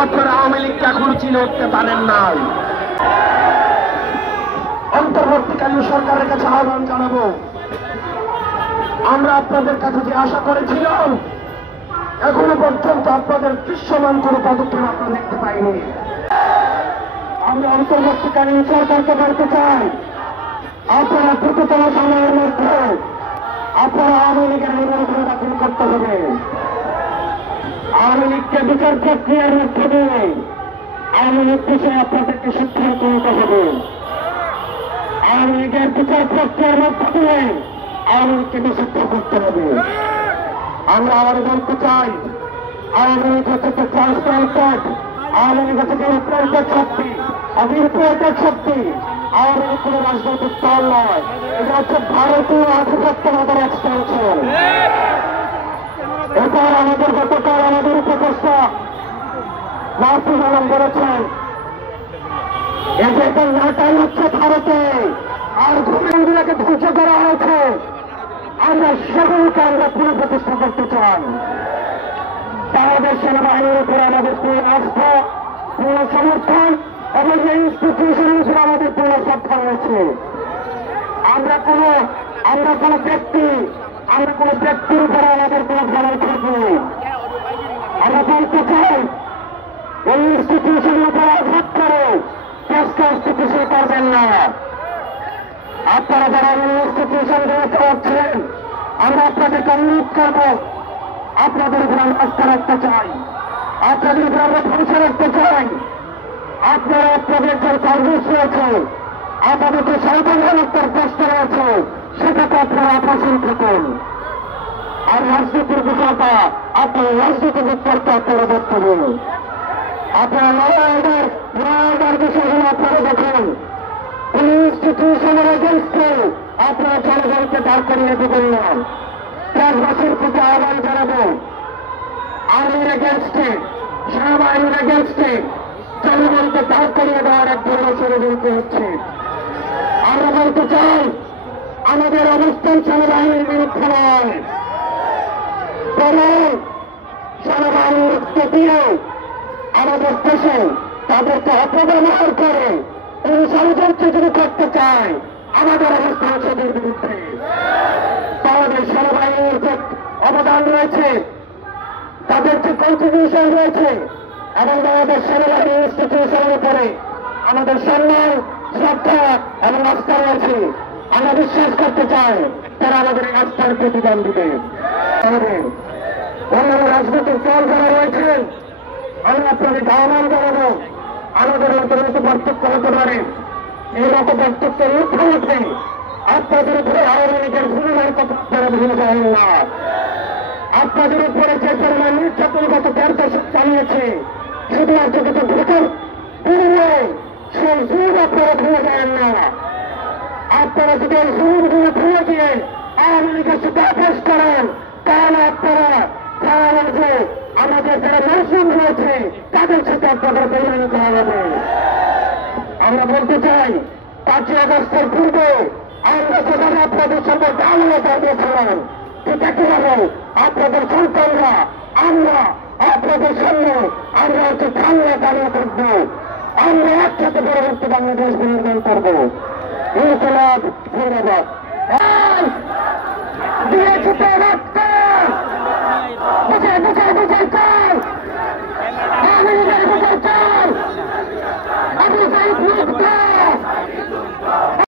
আপনারা আওয়ামী লীগকে এখনো চিনে উঠতে পারেন নাই। অন্তর্বর্তীকালীন সরকারের কাছে আহ্বান জানাবো, আমরা আপনাদের কাছে যে আশা করেছিলাম এখনো পর্যন্ত আপনাদের দৃশ্যমান কোনো পদক্ষেপ আমরা দেখতে পাইনি। আমরা অন্তর্বর্তীকালীন সরকারকে বলতে চাই, আপনারা দ্রুততম সময়ের মধ্যে আপনারা আওয়ামী লীগের নিবন্ধন দাখিল করতে হবে। আওয়ামী লীগকে বিচার প্রক্রিয়ার মধ্যে দিয়ে আওয়ামী লীগ বিষয়ে আপনাদেরকে সিদ্ধান্ত নিতে হবে। আওয়ামী লীগের বিচার প্রক্রিয়ার মধ্যে দিয়ে আওয়ামী লীগকে নিষিদ্ধ করতে হবে। আমরা আবার বলতে চাই, আওয়ামী লীগ হচ্ছে ট্রান্সপারেন্ট কোর্ট, আওয়ামী লীগ হচ্ছে রিপ্রেজেন্টেটিভ শক্তি, রিপ্রেজেন্টেটিভ শক্তি। আওয়ামী লীগ কোন রাজনৈতিক দল নয়, এটা হচ্ছে ভারতীয় আধিপত্যবাদের এক্সটেনশন। এরপর আমাদের গতকাল আমাদের উপদেষ্টা মাহফুজ আলম বলেছেন, এদের নাটাই হচ্ছে ভারতে, আর ঘুমেগুলোকে ধ্বংস করা হয়েছে। আমরা সেগুলিকে আমরা পুনঃপ্রতিষ্ঠা করতে চাই। বাংলাদেশ সেনাবাহিনীর উপরে আমাদের পূর্ণ আস্থা, পূর্ণ সমর্থন এবং এই ইনস্টিটিউশনের উপরে আমাদের পূর্ণ শ্রদ্ধা রয়েছে। আমরা কোনো ব্যক্তির উপরে আমাদের কোনো ভরসা থাকবে। আমরা বলতে চাই, এই ইনস্টিটিউশনের উপরে আঘাত করে দেশকে ইনস্টিটিউশন করবেন না। আপনারা যারা ইনস্টিটিউশন গুলো করছেন, আমরা আপনাদেরকে অনুরোধ করব, আপনাদের উপর আমরা আস্থা রাখতে চাই, আপনাদের উপর আমরা ভরসা রাখতে চাই। আপনারা আপনাদের যে সার্ভিস রয়েছে, আপনাদের যে সার্বভৌমত্বের প্রশ্ন রয়েছে, সেটাকে আপনারা অপছন্দ থাকেন। আর রাজনীতির বিষয়টা আপনার রাজনীতিবিদ করতে আপনারা দেখতে দিন। আপনারা লড়াইয়ের বিষয়গুলো আপনারা দেখেন। ইনস্টিটিউশনের এগেন্স্টে আপনারা জনগণকে দাঁড় করিয়ে দেবেন না। দেশবাসীর প্রতি আহ্বান জানাবো, আর্মির এগেন্স্টে, সেনাবাহিনীর এগেন্স্টে জনগণকে দাঁড় করিয়ে দেওয়ার এক ধরনের ষড়যন্ত্র হচ্ছে। আমরা বলতে চাই, আমাদের অবস্থান সেনাবাহিনীর বিরুদ্ধে নয়, বরং সেনাবাহিনীকে দিয়ে আমাদের দেশে তাদেরকে অপব্যবহার করে এই ষড়যন্ত্র যদি করতে চায়, আমাদের অবস্থান সেদের বিরুদ্ধে। আমাদের সেনাবাহিনীর যে অবদান রয়েছে, তাদের যে কন্ট্রিবিউশন রয়েছে, এবং আমাদের সেনাবাহিনী ইনস্টিটিউশনের উপরে আমাদের সম্মান, শ্রদ্ধা এবং আস্থা রয়েছে। আমরা বিশ্বাস করতে চাই তারা আমাদের আস্থার প্রতিদান দিবে। অন্যান্য রাজনৈতিক দল যারা রয়েছেন, আমি আপনাদের আহ্বান জানাবো, আমাদের মতো পার্থক্য হতে পারে, এই মতো পার্থক্যের মুখ্যমন্ত্রী আপনাদের উপরে আওয়ামী লীগের ভূমিকার কথা আপনারা ভুলে যাবেন না। আপনাদের উপরে যে পরিমাণ নির্যাতন গত 1.5 দশক চালিয়েছে, শুধুমাত্র কিছু ভোটের বিনিময়ে সেই জুন আপনারা ভুলে যাবেন না। আপনারা যদি এই জুনগুলো ভুলে দিয়ে আওয়ামী লীগের সাথে আপোষ করেন, তাহলে আপনারা যে আমাদের যারা মৌসুম রয়েছে তাদের সাথে আপনাদের বেইমানি করা হবে। আমরা বলতে চাই, 5ই আগস্টের পূর্বে আমরা যেভাবে আপনাদের সঙ্গে দাঁড়িয়ে দাঁড়িয়েছিলাম, ঠিক একইভাবে আপনাদের সন্তানরা, আমরা আপনাদের সামনে আমরা হচ্ছে সামনে দাঁড়িয়ে থাকবো। আমরা একসাথে পরবর্তী বাংলাদেশ বিনির্মাণ করবো। ইনকলাব জিন্দাবাদ। দিয়েছি তো রক্ত, বুঝাই